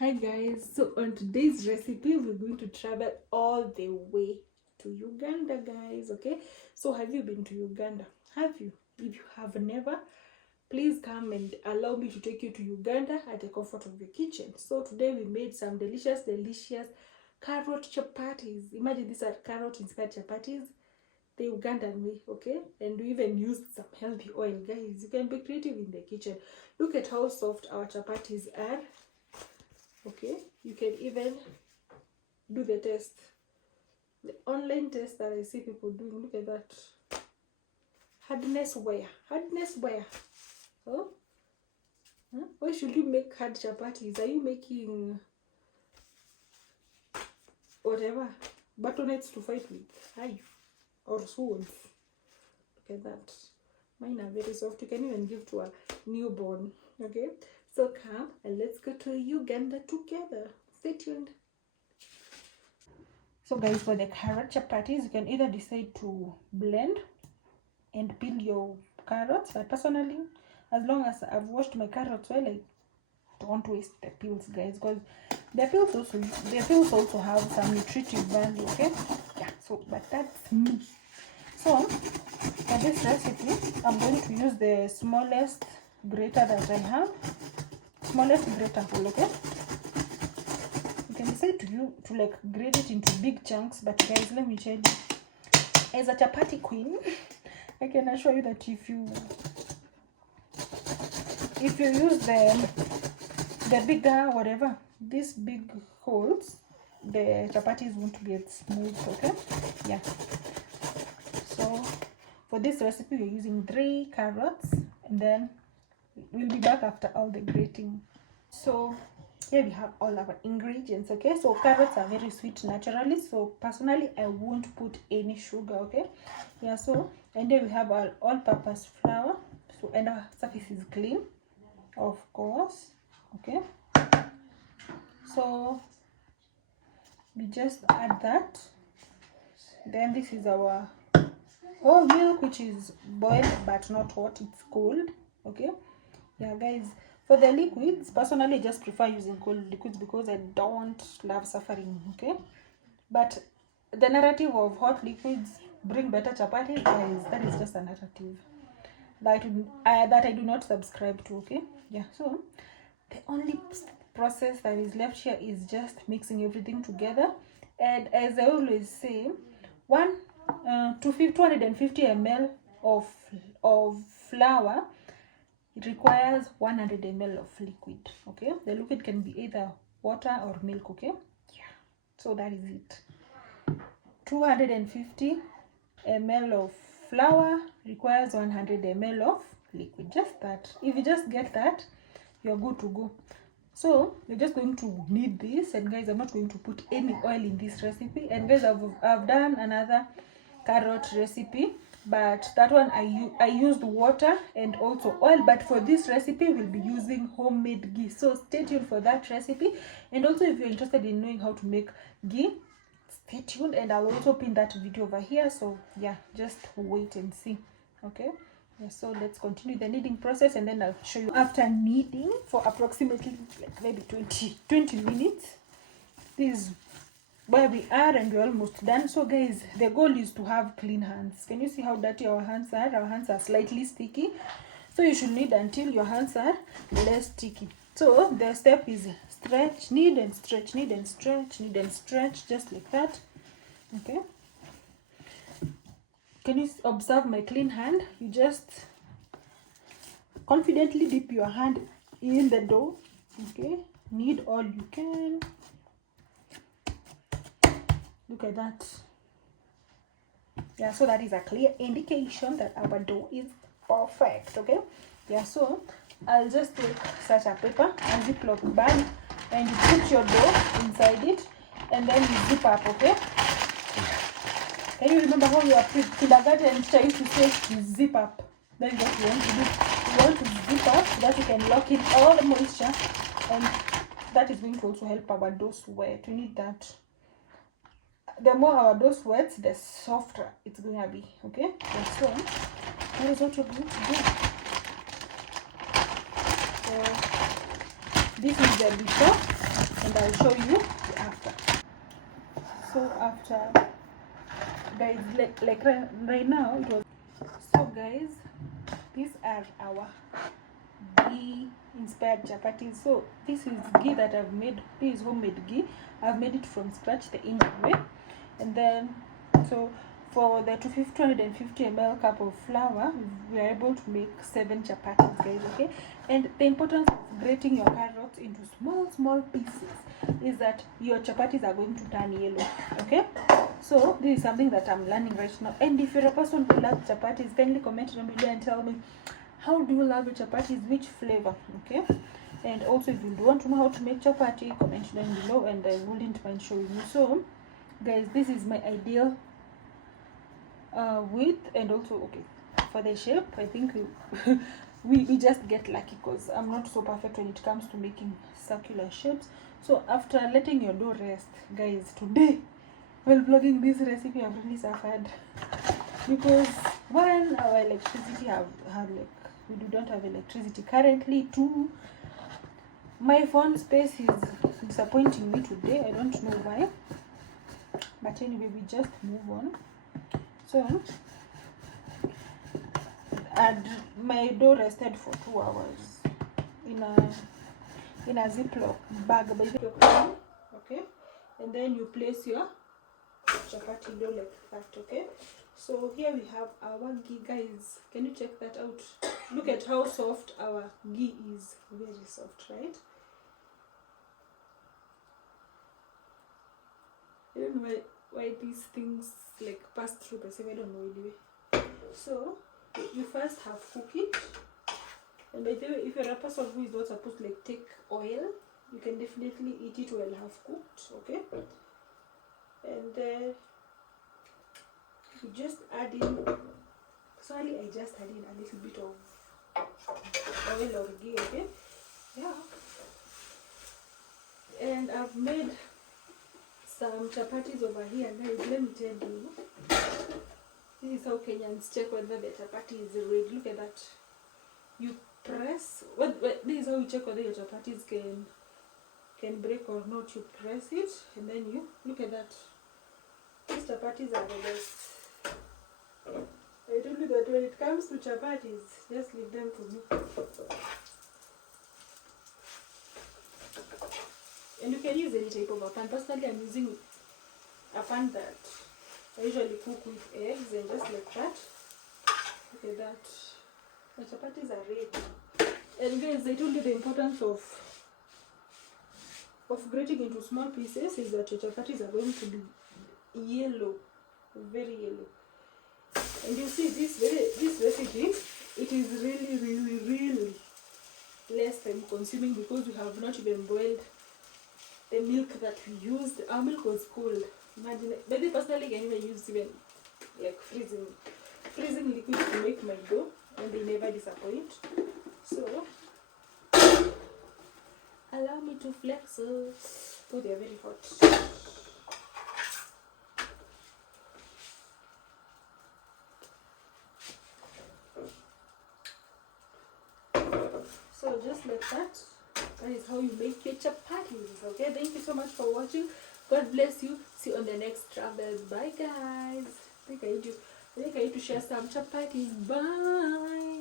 Hi guys, so on today's recipe we're going to travel all the way to Uganda, guys. Okay, so have you been to Uganda? Have you? If you have never, please come and allow me to take you to Uganda at the comfort of your kitchen. So today we made some delicious carrot chapatis. Imagine these are carrot inspired chapatis the Ugandan way. Okay, and we even used some healthy oil, guys. You can be creative in the kitchen. Look at how soft our chapatis are. Okay, you can even do the test, the online test that I see people doing. Look at that. Hardness where? Oh, huh? Why should you make hard chapatis? Are you making whatever batons to fight with? Hi, or spoons? Look at that. Mine are very soft. You can even give to a newborn. Okay, so come and let's go to Uganda together. Stay tuned. So guys, for the carrot chapatis, you can either decide to blend and peel your carrots, but personally, as long as I've washed my carrots well, I don't waste the peels, guys, because the peels also have some nutritive value. Okay, yeah, so but that's me. So for this recipe I'm going to use the smallest grater that I have, smallest grater hole. Okay, you can decide to like grate it into big chunks, but guys, let me tell you, as a chapati queen, I can assure you that if you use the bigger whatever, these big holes, the chapatis won't get smooth. Okay, yeah. So for this recipe we're using 3 carrots, and then we'll be back after all the grating. So here we have all our ingredients. Okay, so carrots are very sweet naturally, so personally I won't put any sugar. Okay, yeah. So and then we have our all-purpose flour, so and our surface is clean, of course. Okay, so we just add that. Then this is our whole milk, which is boiled but not hot, it's cold. Okay, yeah guys, for the liquids, personally I just prefer using cold liquids because I don't love suffering. Okay, but the narrative of hot liquids bring better chapati, guys, that is just a narrative that I do not subscribe to. Okay, yeah. So the only process that is left here is just mixing everything together, and as I always say, 250 ml of flour requires 100 ml of liquid. Okay, the liquid can be either water or milk. Okay, yeah, so that is it. 250 ml of flour requires 100 ml of liquid. Just that. If you just get that, you're good to go. So you're just going to need this, and guys, I'm not going to put any oil in this recipe. And guys, I've done another carrot recipe, but that one I used water and also oil, but for this recipe we'll be using homemade ghee. So stay tuned for that recipe. And also, if you're interested in knowing how to make ghee, stay tuned, and I'll also pin that video over here. So yeah, just wait and see. Okay, yeah, so let's continue the kneading process, and then I'll show you after kneading for approximately like maybe 20 minutes. This is where we are, and we're almost done. So guys, the goal is to have clean hands. Can you see how dirty our hands are? Our hands are slightly sticky, so you should knead until your hands are less sticky. So the step is stretch, knead and stretch, knead and stretch, knead and stretch, just like that. Okay, can you observe my clean hand? You just confidently dip your hand in the dough. Okay, knead all you can. Look at that. Yeah, so that is a clear indication that our dough is perfect. Okay, yeah. So I'll just take such a paper and Ziploc bag, and you put your dough inside it, and then you zip up. Okay, can you remember how your kindergarten teacher used to say zip up? That is what you want to do. You want to zip up so that you can lock in all the moisture, and that is going to also help our dough sweat. We need that. The more our dough sweats, the softer it's going to be. Okay, so that is what you're going to do. So this is the before, I'll show you the after. So after, guys, like right now it was. So guys, these are our ghee inspired chapatis. So this is ghee that I've made. This is homemade ghee. I've made it from scratch the Indian way. And then so for the 250 ml cup of flour, we are able to make 7 chapatis, guys. Okay, and the importance of grating your carrots into small pieces is that your chapatis are going to turn yellow. Okay, so this is something that I'm learning right now. And if you're a person who loves chapatis, kindly comment down below and tell me, how do you love your chapatis, which flavor? Okay, and also if you want to know how to make chapati, comment down below and I wouldn't mind showing you. So guys, this is my ideal width, and also okay, for the shape I think we just get lucky because I'm not so perfect when it comes to making circular shapes. So after letting your dough rest, guys, today while vlogging this recipe I've really suffered because one, our electricity have like we don't have electricity currently. Two, my phone space is disappointing me today. I don't know why, but anyway, we just move on. So my dough rested for 2 hours in a Ziploc bag, okay, and then you place your chapati dough like that. Okay, so here we have our ghee, guys. Can you check that out? Look at how soft our ghee is. Very soft, right? I don't know why these things like pass through the same. I don't know anyway. So you first have cook it, and by the way, if you're a person who is not supposed to like take oil, you can definitely eat it while half cooked. Okay, and you just add in. Sorry, I just add in a little bit of oil or ghee. Okay, yeah, and I've made some chapatis over here, guys. Let me tell you, this is how Kenyans check whether the chapati is ready. Look at that. You press. This is how you check whether your chapatis can break or not. You press it, and then you look at that. These chapatis are the best. I told you that when it comes to chapatis, just leave them to me. And you can use any type of a pan. Personally, I'm using a pan that I usually cook with eggs, and just like that. Look at that. The chapatis are ready. And guys, I told you the importance of grating into small pieces is that your chapatis are going to be yellow, very yellow. And you see this recipe, it is really less time consuming because we have not even boiled the milk that we used. Our milk was cold. Imagine, but they personally can even use even like freezing liquid to make my dough, and they never disappoint. So allow me to flex. Oh, they are very hot. So just like that, that is how you make your chapatis. Okay, thank you so much for watching. God bless you. See you on the next travels. Bye, guys. I think I need to share some chapatis. Bye.